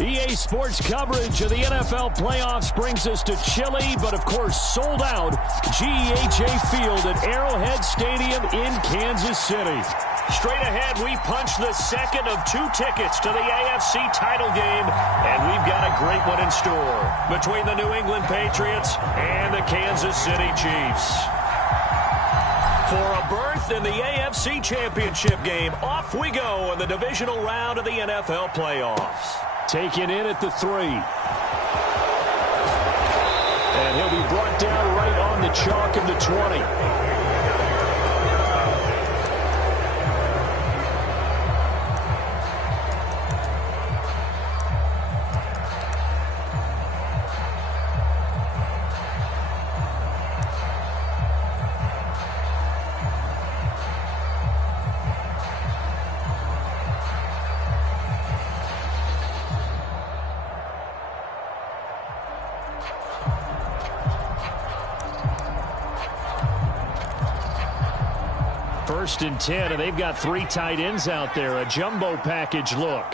EA Sports coverage of the NFL playoffs brings us to chilly, but of course sold out GEHA Field at Arrowhead Stadium in Kansas City. Straight ahead, we punch the second of 2 tickets to the AFC title game, and we've got a great one in store between the New England Patriots and the Kansas City Chiefs. For a berth in the AFC Championship game, off we go in the divisional round of the NFL playoffs. Taken in at the 3. And he'll be brought down right on the chalk of the 20. First and 10, and they've got 3 tight ends out there. A jumbo package look.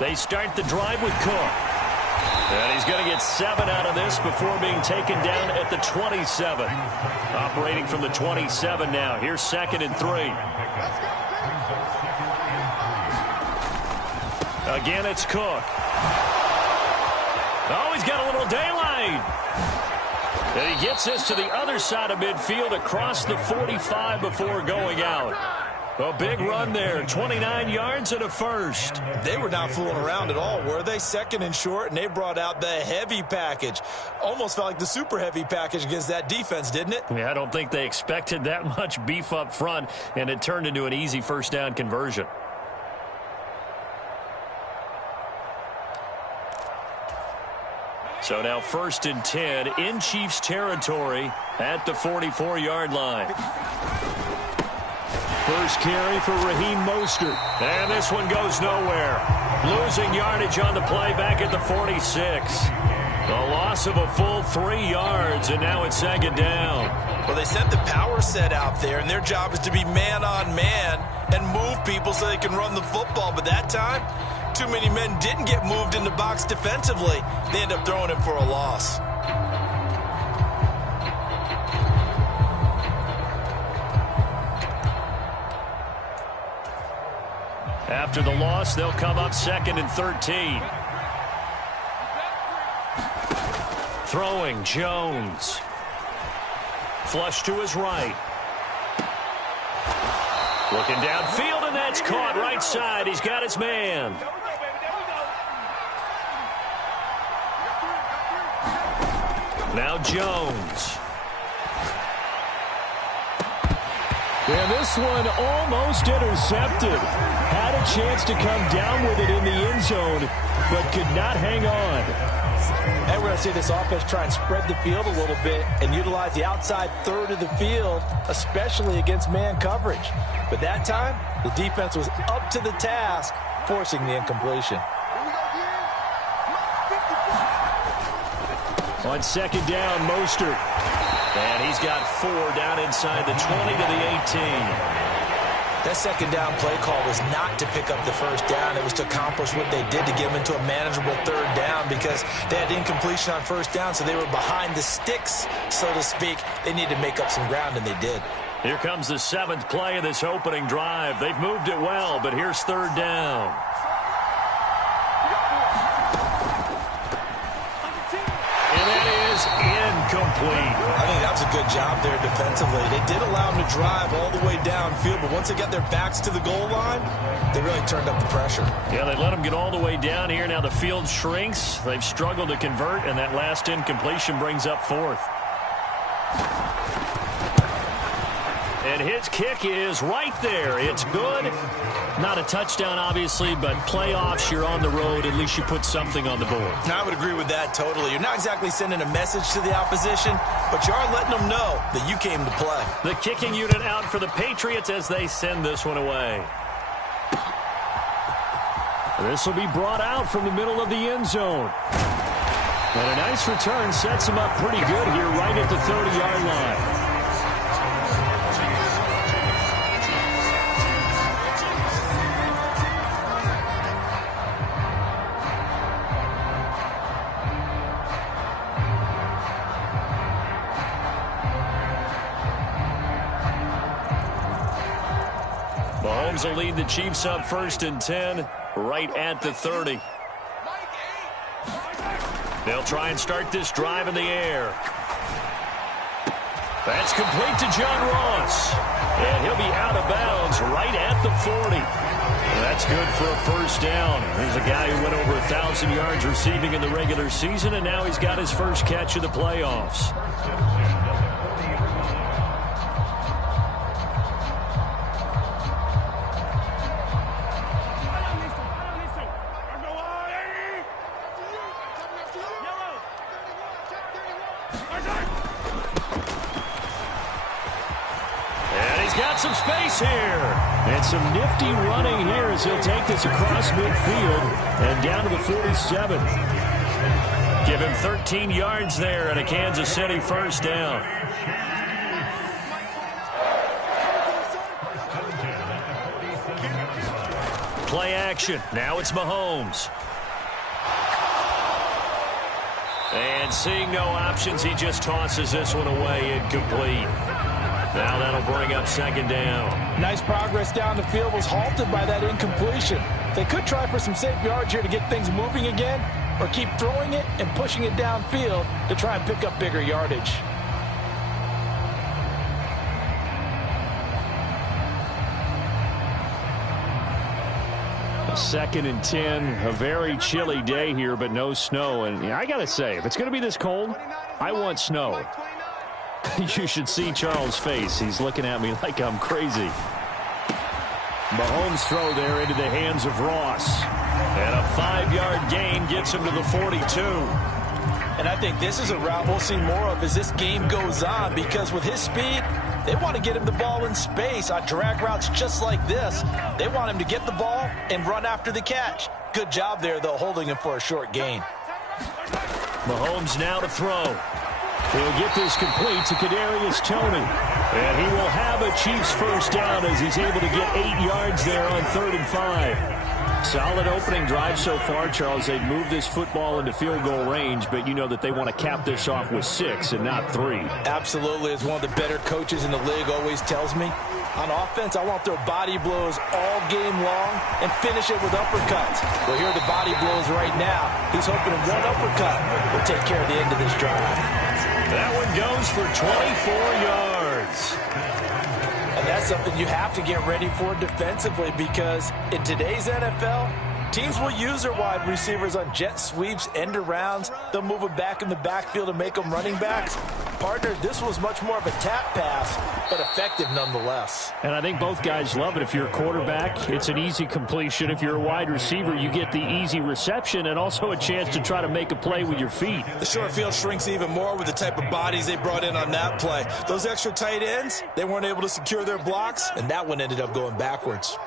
They start the drive with Cook. And he's going to get 7 out of this before being taken down at the 27. Operating from the 27 now. Here's 2nd and 3. Again, it's Cook. Oh, he's got a little daylight. And he gets this to the other side of midfield across the 45 before going out. A big run there, 29 yards and a first. They were not fooling around at all, were they? 2nd and short, and they brought out the heavy package. Almost felt like the super heavy package against that defense, didn't it? Yeah, I don't think they expected that much beef up front, and it turned into an easy first down conversion. So now 1st and 10 in Chiefs territory at the 44-yard line. First carry for Raheem Mostert. And this one goes nowhere. Losing yardage on the play back at the 46. A loss of a full 3 yards, and now it's 2nd down. Well, they sent the power set out there, and their job is to be man-on-man and move people so they can run the football. But that time, too many men didn't get moved in the box defensively. They end up throwing him for a loss. After the loss, they'll come up 2nd and 13. Throwing, Jones. Flush to his right. Looking downfield, and that's caught right side. He's got his man. Now Jones. And this one almost intercepted. Had a chance to come down with it in the end zone, but could not hang on. And we're going to see this offense try and spread the field a little bit and utilize the outside third of the field, especially against man coverage. But that time, the defense was up to the task, forcing the incompletion. On 2nd down, Mostert. And he's got 4 down inside the 20 to the 18. That 2nd down play call was not to pick up the 1st down. It was to accomplish what they did to get them into a manageable 3rd down because they had incompletion on 1st down, so they were behind the sticks, so to speak. They needed to make up some ground, and they did. Here comes the 7th play of this opening drive. They've moved it well, but here's 3rd down. And that is incomplete. I think that was a good job there defensively. They did allow them to drive all the way downfield, but once they got their backs to the goal line, they really turned up the pressure. Yeah, they let them get all the way down here. Now the field shrinks. They've struggled to convert, and that last incompletion brings up 4th. And his kick is right there. It's good. Not a touchdown, obviously, but playoffs, you're on the road. At least you put something on the board. I would agree with that totally. You're not exactly sending a message to the opposition, but you are letting them know that you came to play. The kicking unit out for the Patriots as they send this one away. This will be brought out from the middle of the end zone. And a nice return sets him up pretty good here right at the 30-yard line. Mahomes will lead the Chiefs up 1st and 10 right at the 30. They'll try and start this drive in the air. That's complete to John Ross. And he'll be out of bounds right at the 40. That's good for a 1st down. Here's a guy who went over 1,000 yards receiving in the regular season, and now he's got his first catch of the playoffs. Got some space here. And some nifty running here as he'll take this across midfield and down to the 47. Give him 13 yards there and a Kansas City 1st down. Play action. Now it's Mahomes. And seeing no options, he just tosses this one away incomplete. Now that'll bring up 2nd down. Nice progress down the field, was halted by that incompletion. They could try for some safe yards here to get things moving again, or keep throwing it and pushing it downfield to try and pick up bigger yardage. A 2nd and 10, a very chilly day here, but no snow. And I got to say, if it's going to be this cold, I want snow. You should see Charles' face. He's looking at me like I'm crazy. Mahomes' throw there into the hands of Ross. And a 5-yard gain gets him to the 42. And I think this is a route we'll see more of as this game goes on, because with his speed, they want to get him the ball in space on drag routes just like this. They want him to get the ball and run after the catch. Good job there, though, holding him for a short gain. Mahomes now to throw. He'll get this complete to Kadarius Toney. And he will have a Chiefs 1st down as he's able to get 8 yards there on 3rd and 5. Solid opening drive so far, Charles. They've moved this football into field goal range, but you know that they want to cap this off with 6 and not 3. Absolutely. As one of the better coaches in the league always tells me, on offense, I want their body blows all game long and finish it with uppercuts. Well, here are the body blows right now. He's hoping one uppercut will take care of the end of this drive. That one goes for 24 yards. And that's something you have to get ready for defensively, because in today's NFL, teams will use their wide receivers on jet sweeps, end arounds. They'll move them back in the backfield and make them running backs. Partner, this was much more of a tap pass, but effective nonetheless. And I think both guys love it. If you're a quarterback, it's an easy completion. If you're a wide receiver, you get the easy reception and also a chance to try to make a play with your feet. The short field shrinks even more with the type of bodies they brought in on that play. Those extra tight ends, they weren't able to secure their blocks, and that one ended up going backwards.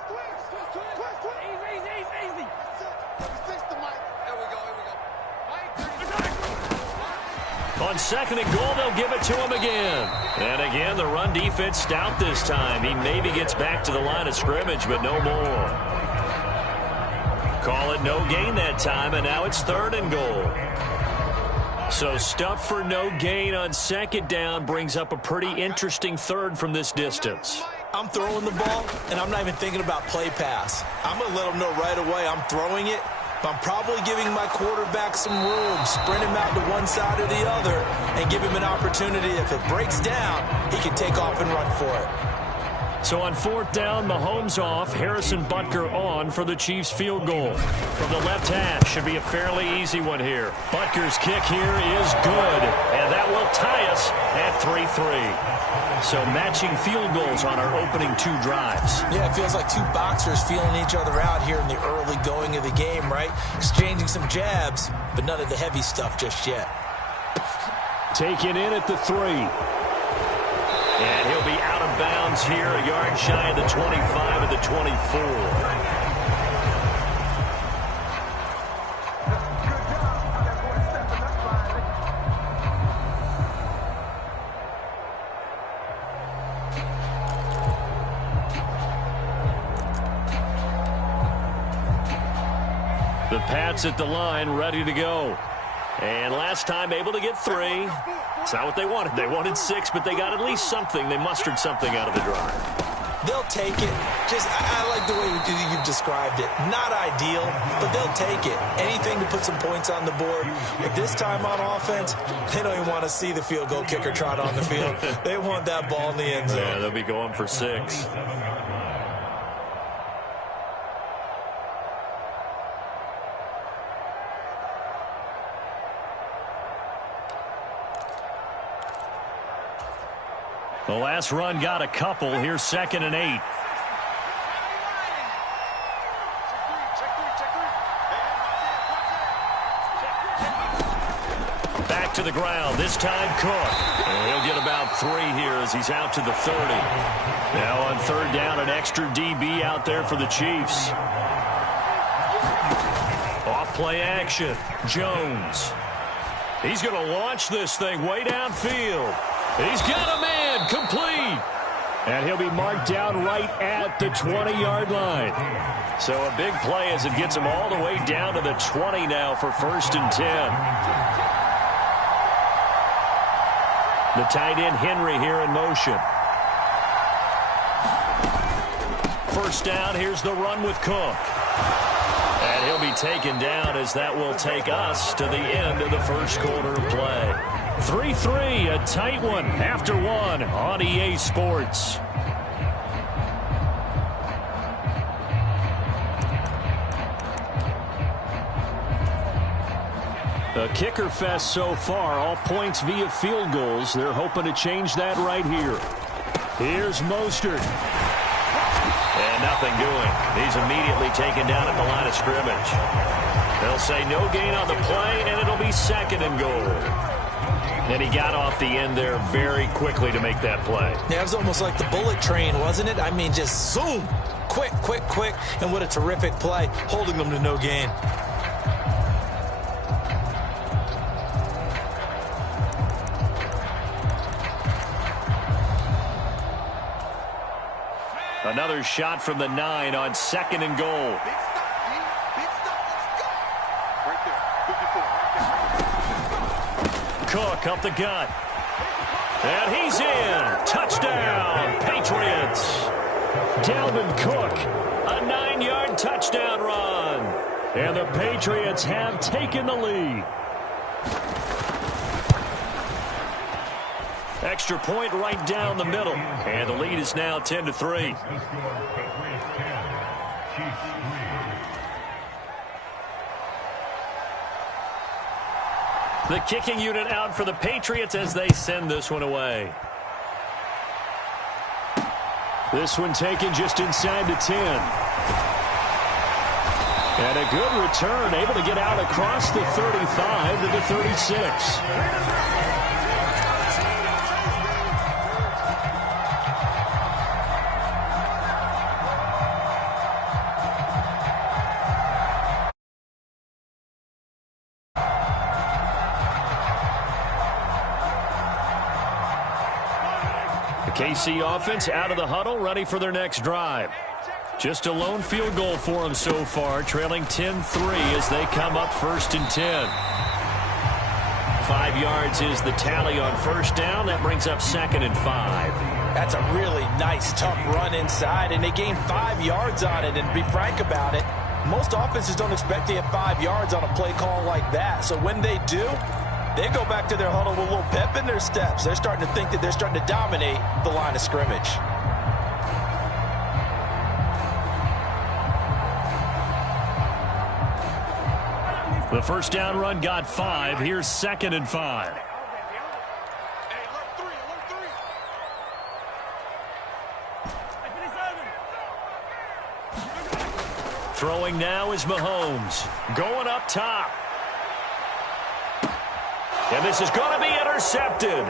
On 2nd and goal, they'll give it to him again. And again, the run defense stout this time. He maybe gets back to the line of scrimmage, but no more. Call it no gain that time, and now it's 3rd and goal. So stuff for no gain on 2nd down brings up a pretty interesting 3rd from this distance. I'm throwing the ball, and I'm not even thinking about play pass. I'm going to let them know right away I'm throwing it. I'm probably giving my quarterback some room, sprint him out to one side or the other, and give him an opportunity. If it breaks down, he can take off and run for it. So on 4th down, Mahomes off, Harrison Butker on for the Chiefs field goal. From the left hash, should be a fairly easy one here. Butker's kick here is good, and that will tie us at 3-3. So matching field goals on our opening 2 drives. Yeah, it feels like 2 boxers feeling each other out here in the early going of the game, right? Exchanging some jabs, but none of the heavy stuff just yet. Taken in at the 3. And he'll be out of bounds here, a yard shy of the 25 of the 24. The Pats at the line, ready to go. And last time able to get 3. It's not what they wanted. They wanted 6, but they got at least something. They mustered something out of the drive. They'll take it. I like the way you've described it. Not ideal, but they'll take it. Anything to put some points on the board. But this time on offense, they don't even want to see the field goal kicker trot on the field. They want that ball in the end zone. Yeah, they'll be going for 6. The last run got a couple. Here's 2nd and 8. Back to the ground. This time Cook. And he'll get about 3 here as he's out to the 30. Now on 3rd down, an extra DB out there for the Chiefs. Off play action. Jones. He's going to launch this thing way downfield. He's got a man, complete. And he'll be marked down right at the 20-yard line. So a big play as it gets him all the way down to the 20 now for 1st and 10. The tight end Henry here in motion. 1st down, here's the run with Cook. And he'll be taken down as that will take us to the end of the 1st quarter of play. 3-3, a tight one after 1 on EA Sports. A kicker fest so far, all points via field goals. They're hoping to change that right here. Here's Mostert. And nothing doing. He's immediately taken down at the line of scrimmage. They'll say no gain on the play, and it'll be 2nd and goal. And he got off the end there very quickly to make that play. Yeah, it was almost like the bullet train, wasn't it? I mean, just zoom. Quick, quick, quick. And what a terrific play, holding them to no gain. Another shot from the 9 on 2nd and goal. Cook up the gut. And he's in. Touchdown, Patriots. Dalvin Cook, a 9-yard touchdown run. And the Patriots have taken the lead. Extra point right down the middle. And the lead is now 10-3. The kicking unit out for the Patriots as they send this one away. This one taken just inside the 10. And a good return, able to get out across the 35 to the 36. KC offense out of the huddle, ready for their next drive. Just a lone field goal for them so far, trailing 10-3 as they come up 1st and 10. 5 yards is the tally on 1st down. That brings up 2nd and 5. That's a really nice, tough run inside, and they gained 5 yards on it. And to be frank about it, most offenses don't expect to get 5 yards on a play call like that. So when they do, they go back to their huddle with a little pep in their steps. They're starting to think that they're starting to dominate the line of scrimmage. The 1st down run got 5. Here's 2nd and 5. Throwing now is Mahomes. Going up top. And this is going to be intercepted.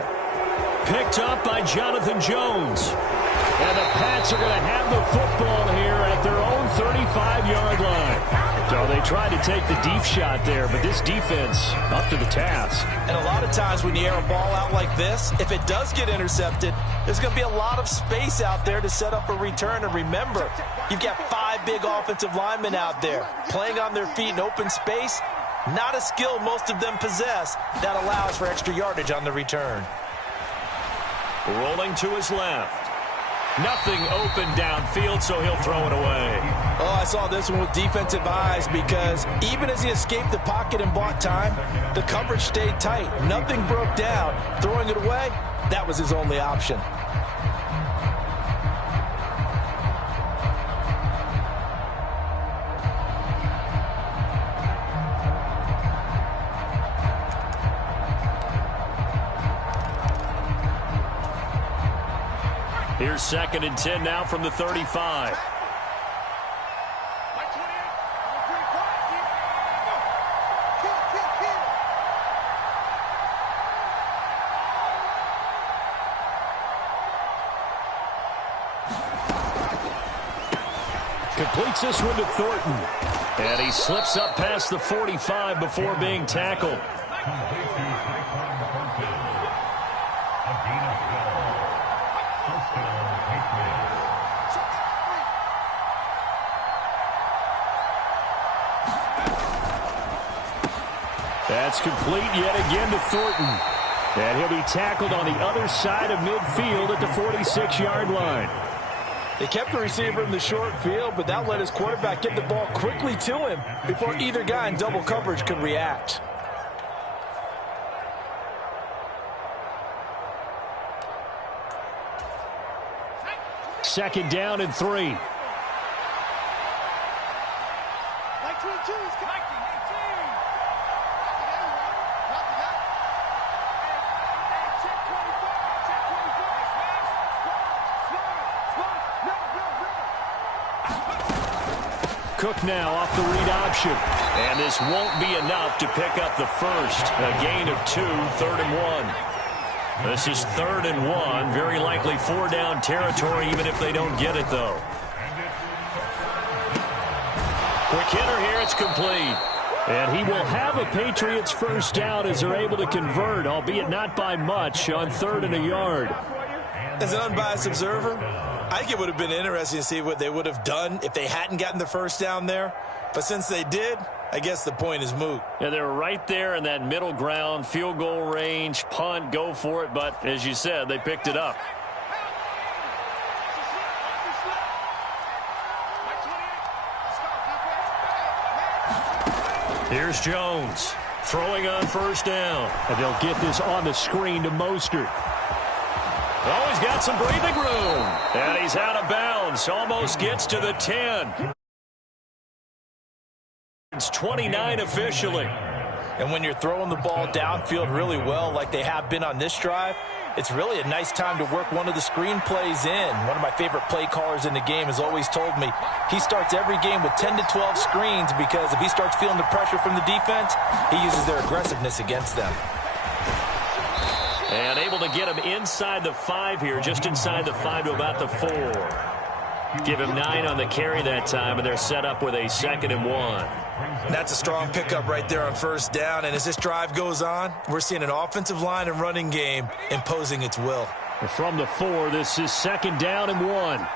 Picked up by Jonathan Jones. And the Pats are going to have the football here at their own 35-yard line. So they tried to take the deep shot there, but this defense up to the task. And a lot of times when you air a ball out like this, if it does get intercepted, there's going to be a lot of space out there to set up a return. And remember, you've got 5 big offensive linemen out there playing on their feet in open space. Not a skill most of them possess that allows for extra yardage on the return. Rolling to his left. Nothing open downfield, so he'll throw it away. Oh, I saw this one with defensive eyes because even as he escaped the pocket and bought time, the coverage stayed tight. Nothing broke down. Throwing it away, that was his only option. Here's 2nd and 10 now from the 35. Completes this one to Thornton. And he slips up past the 45 before being tackled. That's complete yet again to Thornton. And he'll be tackled on the other side of midfield at the 46-yard line. They kept the receiver in the short field, but that let his quarterback get the ball quickly to him before either guy in double coverage could react. Second down and 3. Cook now off the read option. And this won't be enough to pick up the first. A gain of 2, 3rd and 1. This is 3rd and 1. Very likely 4-down territory, even if they don't get it, though. Quick hitter here. It's complete. And he will have a Patriots first down as they're able to convert, albeit not by much, on 3rd and a yard. As an unbiased observer, I think it would have been interesting to see what they would have done if they hadn't gotten the first down there. But since they did, I guess the point is moot. Yeah, they were right there in that middle ground, field goal range, punt, go for it. But as you said, they picked it up. Here's Jones throwing on first down. And they'll get this on the screen to Mostert. Oh, he's got some breathing room. And he's out of bounds. Almost gets to the 10. It's 29 officially. And when you're throwing the ball downfield really well like they have been on this drive, it's really a nice time to work one of the screen plays in. One of my favorite play callers in the game has always told me he starts every game with 10 to 12 screens because if he starts feeling the pressure from the defense, he uses their aggressiveness against them. And able to get him inside the 5 here, just inside the 5 to about the 4. Give him 9 on the carry that time, and they're set up with a 2nd and 1. That's a strong pickup right there on first down, and as this drive goes on, we're seeing an offensive line and running game imposing its will. From the 4, this is 2nd down and 1.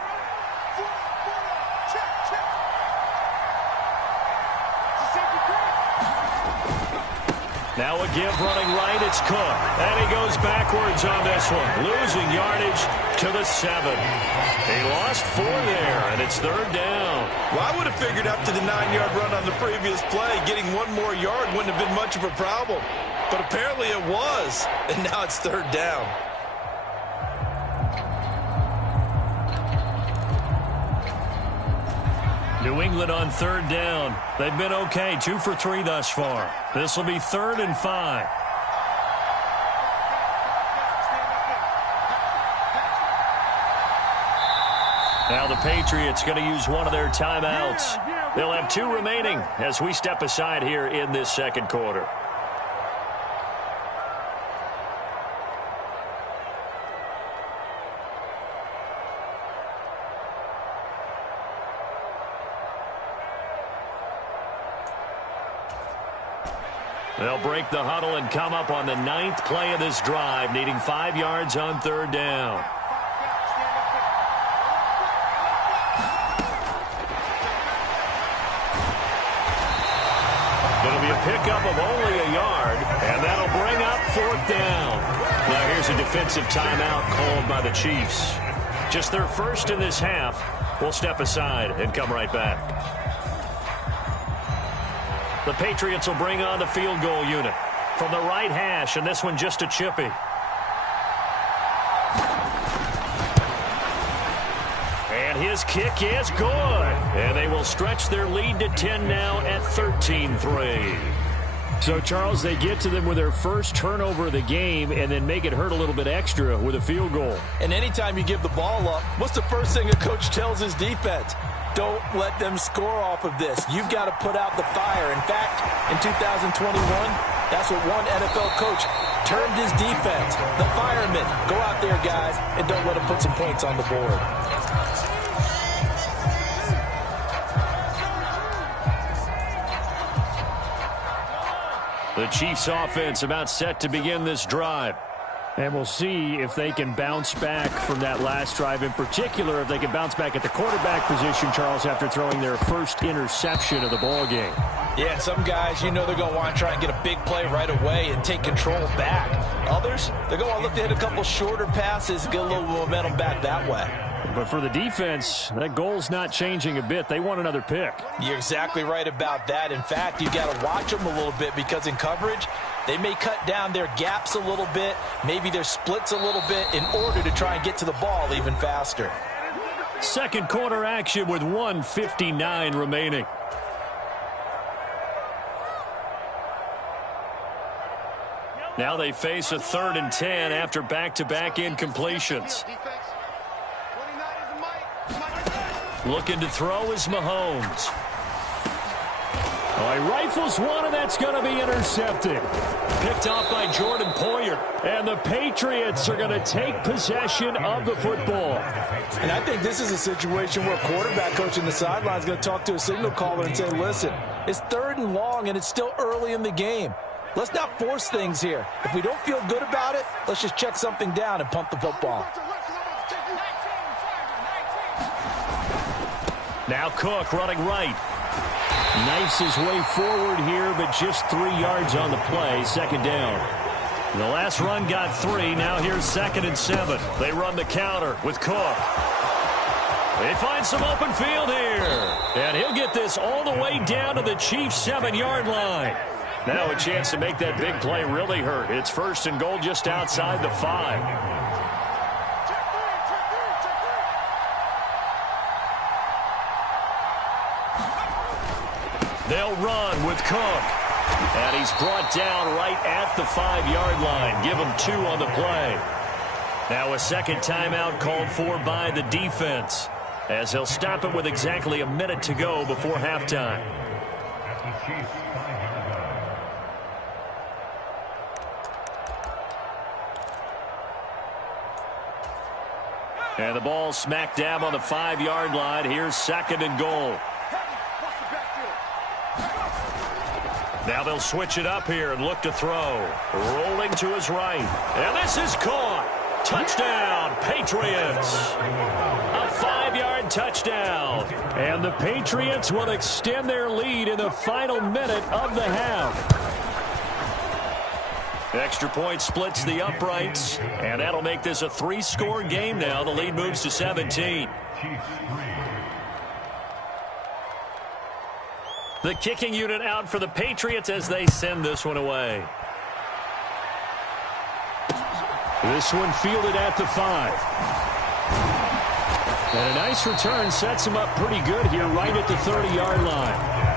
Now a give running right, it's Cook. And he goes backwards on this one, losing yardage to the 7. He lost 4 there, and it's 3rd down. Well, I would have figured after the 9-yard run on the previous play, getting 1 more yard wouldn't have been much of a problem. But apparently it was, and now it's 3rd down. New England on 3rd down. They've been okay, 2 for 3 thus far. This will be 3rd and 5. Now the Patriots going to use one of their timeouts. They'll have 2 remaining as we step aside here in this 2nd quarter. They'll break the huddle and come up on the 9th play of this drive, needing 5 yards on 3rd down. It'll be a pickup of only a yard, and that'll bring up 4th down. Now here's a defensive timeout called by the Chiefs. Just their first in this half. We'll step aside and come right back. The Patriots will bring on the field goal unit from the right hash, and this one just a chippy. And his kick is good. And they will stretch their lead to 10 now at 13-3. So, Charles, they get to them with their first turnover of the game and then make it hurt a little bit extra with a field goal. And anytime you give the ball up, what's the first thing a coach tells his defense? Don't let them score off of this. You've got to put out the fire. In fact, in 2021, that's what one NFL coach termed his defense. The firemen. Go out there, guys, and don't let them put some points on the board. The Chiefs offense about set to begin this drive. And we'll see if they can bounce back from that last drive. In particular, if they can bounce back at the quarterback position, Charles, after throwing their first interception of the ball game. Yeah, and some guys, you know they're going to want to try and get a big play right away and take control back. Others, they're going to look to hit a couple shorter passes and get a little momentum back that way. But for the defense, that goal's not changing a bit. They want another pick. You're exactly right about that. In fact, you've got to watch them a little bit because in coverage, they may cut down their gaps a little bit, maybe their splits a little bit in order to try and get to the ball even faster. Second quarter action with 1:59 remaining. Now they face a 3rd and 10 after back-to-back incompletions. Looking to throw is Mahomes. Oh, he rifles one, and that's going to be intercepted. Picked off by Jordan Poyer. And the Patriots are going to take possession of the football. And I think this is a situation where a quarterback coach in the sideline is going to talk to a signal caller and say, listen, it's 3rd and long, and it's still early in the game. Let's not force things here. If we don't feel good about it, let's just check something down and punt the football. Now Cook running right. Knifes his way forward here, but just 3 yards on the play. Second down. The last run got 3. Now here's 2nd and 7. They run the counter with Cook. They find some open field here. And he'll get this all the way down to the Chiefs' 7-yard line. Now a chance to make that big play really hurt. It's 1st and goal just outside the 5. They'll run with Cook. And he's brought down right at the 5-yard line. Give him 2 on the play. Now a second timeout called for by the defense, as he'll stop it with exactly a minute to go before halftime. And the ball smack dab on the 5-yard line. Here's 2nd and goal. Now they'll switch it up here and look to throw. Rolling to his right. And this is caught. Touchdown, Patriots. A 5-yard touchdown. And the Patriots will extend their lead in the final minute of the half. Extra point splits the uprights. And that'll make this a 3-score game now. The lead moves to 17. The kicking unit out for the Patriots as they send this one away. This one fielded at the 5. And a nice return sets him up pretty good here right at the 30-yard line.